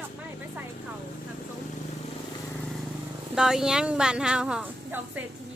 ดอกไม้ไปใส่เข่าทำซุ้มดอกอิหยังบ้านเฮาห้องดอกเศรษฐี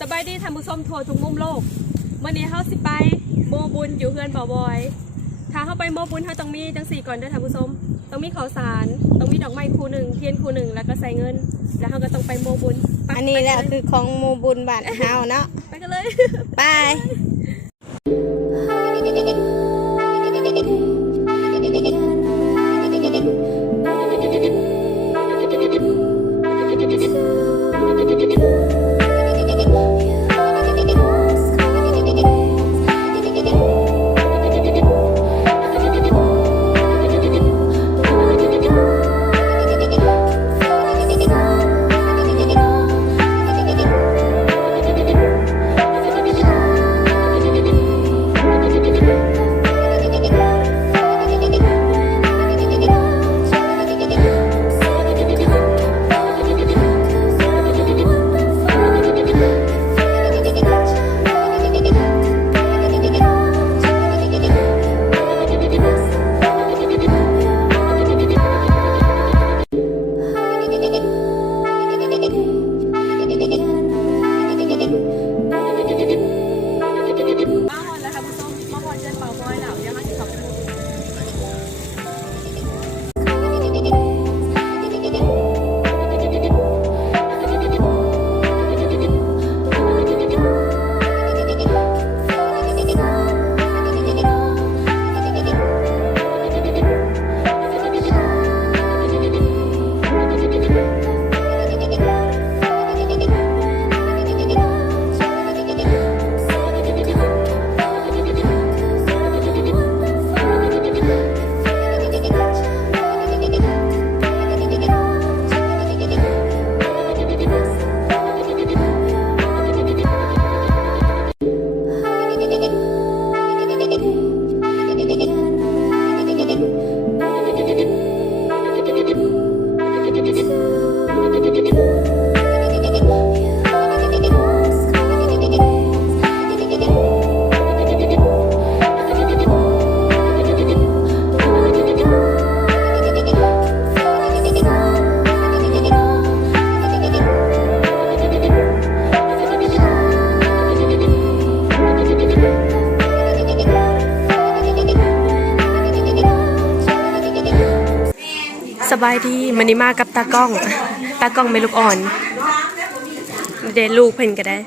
สบายดีท่านผู้ชมทั่วทุกมุมโลกวันนี้เฮาสิไปโมบุญอยู่เฮือนบ่อบอย ถ้าเข้าไปโมบุญเฮาต้องมีจังสี่ก่อนเด้อท่านผู้ชมต้องมีข้าวสารต้องมีดอกไม้คู่หนึ่งเทียนคู่หนึ่งแล้วก็ใส่เงิน แล้วเฮาก็ต้องไปโมบุญไปอันนี้แหละไปคือของหมู่บุญบ้านเฮาเนาะ ไปกันเลย ไปายดีมันนี้มากับตากล้อง ตากล้องไม่ลูกอ่อน เดนลูกเพิ่นก็ได้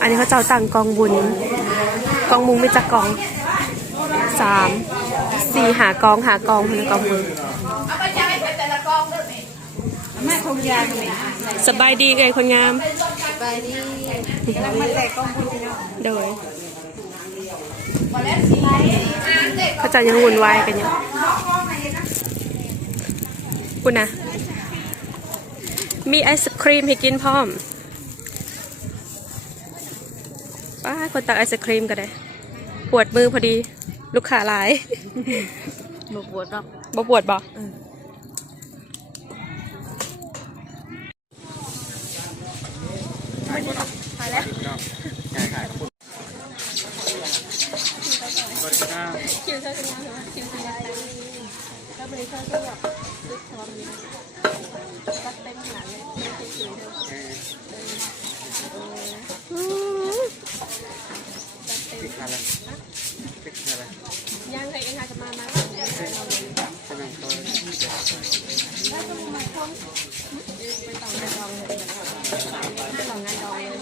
อันนี้เขาเจ้าตังกองบุญ กองมุงไม่จักกองสามสี่หากองหากองเป็นกองบุญแม่คงยาเลย สบายดีไงคนงามไปดีกำลังมาแต่กองบุญเนาะโดยเขาจะยังวุ่นวายกันอยู่คุณนะมีไอศครีมให้กินพร้อมป้าคนตักไอศครีมก็ได้ ปวดมือพอดี ลูกค้าหลายบ่ปวดหรอกบ่ปวดบ่คิว เธอเป็นยังไงคิวเป็นยังไงแล้วบริษัทก็แบบลึกพร้อมนี้ก็เต็มขนาดเลยไม่ได้คิวเธอติดอะไรติดอะไรยังเคยเอ็นทาจะมามากำลังตัวถ้าต้องมาท่องไปต่องานดองเลยต่องานดองเลย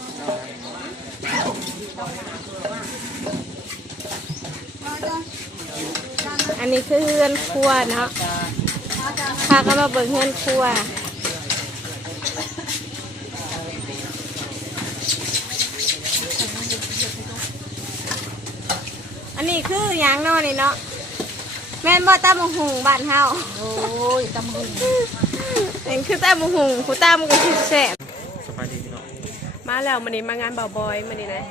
อั นนี้คือเฮือนครัวเนาะพากันมาเบิ่งเฮือนครัวอันนี้คือหยางเนอนี่เนาะแม่นบ่ตำบักหุงบ้านเฮาโอ้ยตำบุญอันคือตามหงหูตามก็คือแซ่บสบายดีพี่น้องมาแล้วมันนี้มางานบ่าวบอยมันนี้นะ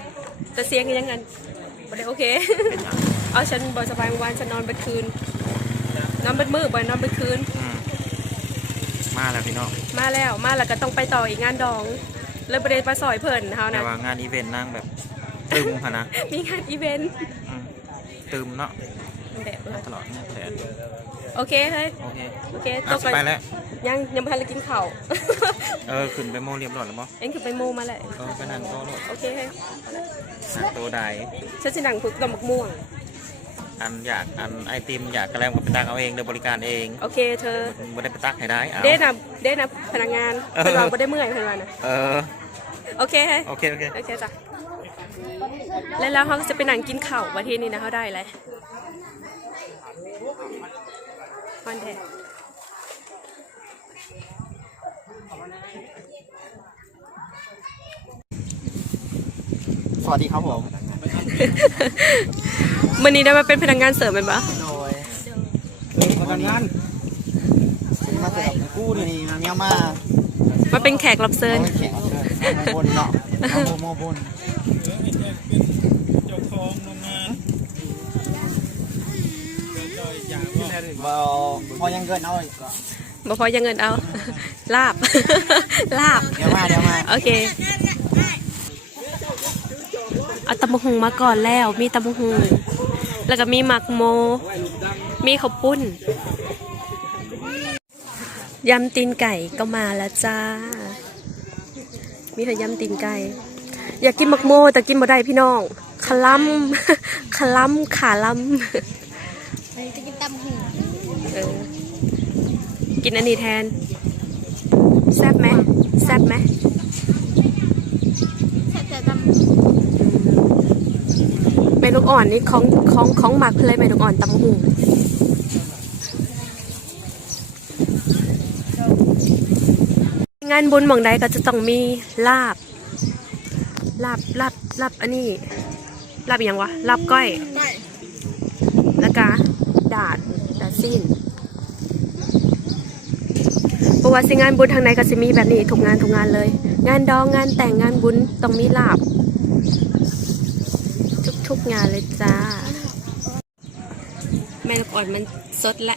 แต่เสียงยังไงบ่ได้โอเค เอาฉันบ่สบายเมื่อวานฉันนอนเบัดคืนนอนเบัดมือบ่นอนเบัดคืน อืมมาแล้วพี่น้องมาแล้วมาแล้วก็ต้องไปต่ออีกงานดองเลยประเด็นปลาซอยเพิ่นเฮาแต่นะว่างานอีเวนต์นั่งแบบตึมค่ะนะมีงานอีเวนต์อืมตึมเนาะแบบเออตลอดเนี่ยแผนโอเคเฮ้ยโอเคโอเคอะสิไปแล้ว ยังยังไม่ทันได้กินข้าว เออขึ้นไปโมเรียบร้อยแล้วมั้งเอ็งคือไปโมมาแหละเออไปนั่งโต๊ะโลดโอเคเฮ้ย นั่งโต๊ะใดฉันสิหนังฝึกลำบักม่วง อันอยากอันไอติมอยากกระแลมกับไปตักเอาเองเดี๋ยวบริการเองโอเคเธอ ไม่ได้ไปตักให้ได้เอาเด้นะเด้นะพนักงานเออ เพิ่นเราไม่ได้เมื่อยเพิ่นว่านะเออโอเคเฮ้ยโอเคโอเคโอเคจ้ะแล้วแล้วเขาก็จะไปนั่งกินข้าวประเทศนี้นะเขาได้เลยคอนแทคสวัสดีครับผม วันนี้ได้มาเป็นพนักงานเสริมเป็นปะโดยมาทำงานมาเสร็จกู้นี่เมียมามาเป็นแขกรับเชิญเอาแขกรับเชิญมาบนเนาะมาโมโมบนบ่พอยังเกินเอาอีกก็บ่พอยังเงินเอา ลาบ ลาบ เดี๋ยวมาเดี๋ยวมา โอเค เอาตำบักหุงมาก่อนแล้ว มีตำบักหุง แล้วก็มีหมักโม มีข้าวปุ้น ยำตีนไก่ก็มาแล้วจ้า มีแต่ยำตีนไก่ อยากกินหมักโม แต่กินบ่ได้พี่น้องคลัมคลัมขาลัมจะกินตำหงเออ กินอันนี้แทน แซ่บไหมแซ่บไหม แซ่บแต่ตำ เมลูกอ่อนนี่ของของของหมักเลยเมลูกอ่อนตำหูงานบุญหม่องใดก็จะต้องมีลาบ ลาบลาบลาบอันนี้ ลาบอย่างวะ ลาบก้อย แล้วก็ดาดดาดซีนเพราะว่าสิงานบุญทางไหนก็จะมีแบบนี้ทุกงานทุกงานเลย งานดองงานแต่งงานบุญต้องมีลาบ ทุกๆงานเลยจ้า แม่ลูกอ่อนมันสดละ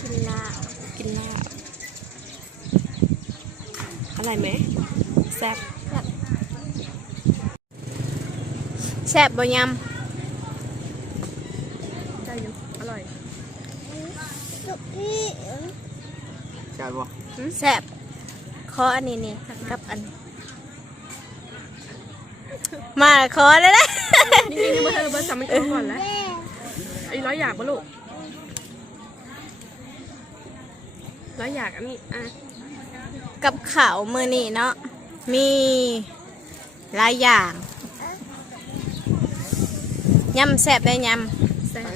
กินลาบกินลาบอร่อยไหมแซ่บแซ่บบ่ยได้อยู่อร่อยใช่บ่ำแซ่บขออันนี้นี่กับอัน มาขอเลยนะนี่นี่นี่เบอร์เธอเบอร์สามมันก่อนแล้วไอ้ร้อยอยากปะลูกร้อยอยากอันนี้อะกับข่าวมือนี่เนาะมีหลายอย่างยำแซ่บได้ยแซ่บ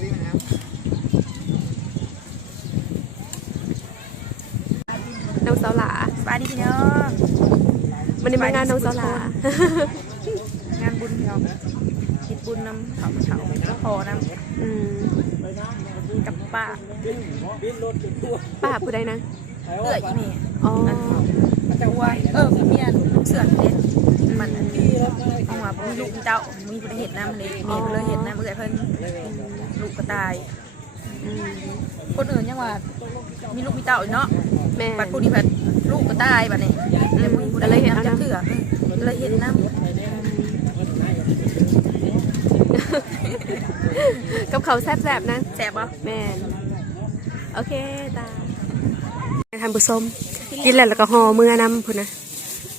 น้องสาวหลาสวัสดีพี่น้องวันนี้มางานน้องสาวหลางานบุญ พี่น้องคิดบุญนำเขาเขาแล้วพอนำอืมกับป้าป้าผู้ใดนะเอื้ออีนี่อ๋อแต่ว่าเออเมียลูกเสือกเด็ดมันเอาว่ามีลูกมีเต้ามีผู้ใดเห็นน้ำเลยมีผู้ใดเห็นน้ำเอื้อเพิ่นลูกก็ตายอืมคนอื่นยังว่ามีลูกมีเต้าอีกเนาะแม่บัดผู้นี้บัดลูกก็ตายบัดนี้เลยมีผู้ใดเห็นน้ำจะเถื่อเลยเห็นน้ำ กับเขาวแซ่บๆนะแสบบ่แม่นโอเคตาทำบุส้มกินแล้วแล้วก็ห่อมือนำพุ่นนะ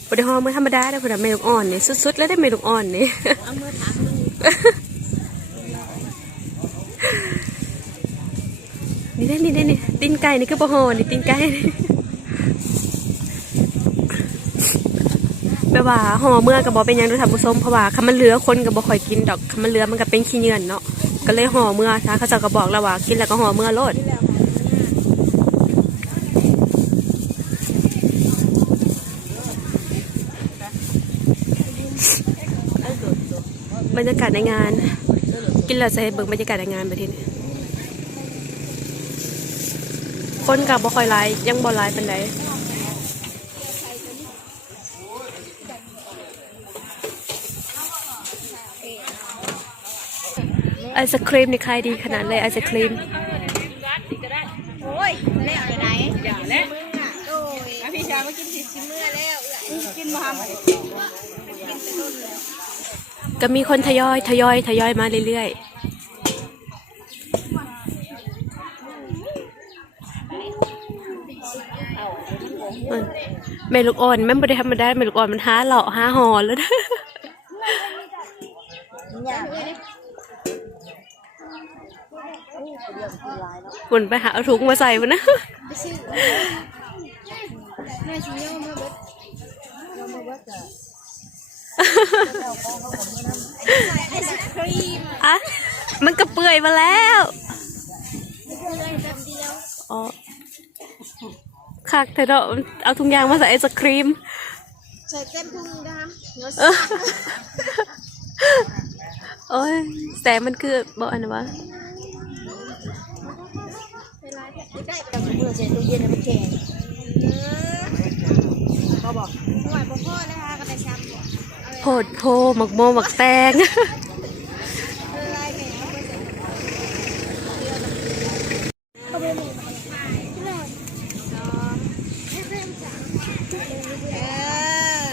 บ่ได้ห่อมือธรรมดาได้อพุ่นนะเมลูกอ่อนนี่สุดๆแล้วได้เมลูกอ่อนนี่ำเอามือถามมือนี่ได้นี่ได้นี่ตีนไก่นี่คือบ่ห่อนี่ตีนไก่นี่แบบว่าห่อเมื่อกับบ่เป็นหยังดูทำบุส้มเพราะว่าคำมันเหลือคนกับบ่ค่อยกินดอกคำมันเหลือมันก็เป็นขี้เหงื่อนเนาะ ก็เลยห่อเมื่อซะเขาจะก็บอกแล้วว่ากินแล้วก็ห่อเมื่อโลดบรรยากาศในงาน กินแล้วจะให้เบิ่งบรรยากาศในงานไปทศนี้คนกับบ่คอยหลายยังบ่หลายปานใด ไอศครีมนี่ขายดีขนาดเลยไอศครีมโอ้ยแล้วไปไหนอย่าแล้วโอ้ยพี่ชายมากินสิสิมื้อแล้วกินมาทำก็มีคนทยอยทยอยทยอยมาเรื่อยๆเออแม่ลูกอ่อนแม่บ่ได้ธรรมดาแม่ลูกอ่อนมันหาเหล่าหาหอแล้ว นะคุณไปหาเอาถุงมาใส่มันนะอะมันก็เปื่อยมาแล้วอ๋อคักเธอเนาะเอาถุงยางมาใส่ไอศครีมใส่เต็มพุงนะคะเออโอ้ยแต่มันคือบอกอันนะวะ เมื่อใส่ตู้เย็นมันแข็งเขาบอกหน่วยพ่อนะคะก็ได้ช้ำโพดโพหมักโมหมักแตงเออ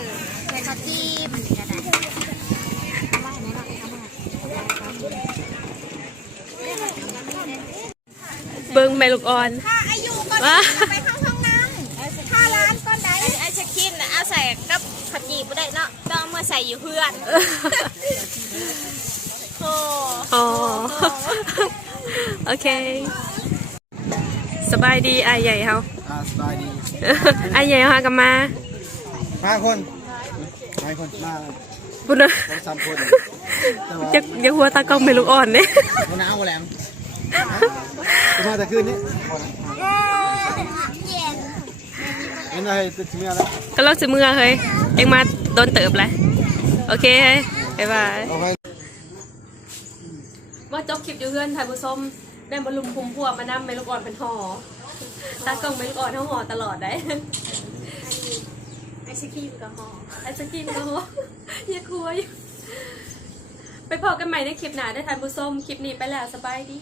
ใส่ข้าวจีมก็ได้มาไหนเราเอามาเบิ้งแม่ลูกอ่อนถ้าอายุก็ ว้าไปเข้าห้องน้ำถ้าร้านก็ได้ไอศครีมนะเอาใส่กับข้าวจีบได้เนาะต้องเอามาใส่อยู่เพื่อนโอ้อ๋อโอเคสบายดีอายใหญ่เขาอ่าสบายดีอายใหญ่เขากลับมาห้าคนห้าคนมาพุ่นนะสองสามคนแต่ว่าอยากอยากหัวตากล้องแม่ลูกอ่อนเนี่ยวันน้าวันแหลมมาแต่คืนนี้ เห็นอะไรติดเมียแล้วก็เลิกสิเมื่อเฮ้ยเอ็งมาโดนเติบเลยโอเคเฮ้ยบ๊ายบายเอาไว้ว่าจบคลิปอยู่เพื่อนถ่ายผู้ชมได้บรรลุมคุมพวกมานั่มเมลูกอ่อนเป็นห่อตากล้องเมลูกอ่อนเท่าห่อตลอดได้ไอศครีมกับห่อไอศกรีมก็ห่ออย่ากลัวอยู่ไปพอกันใหม่ในคลิปหน้าได้ทานผู้ชมคลิปนี้ไปแล้วสบายดี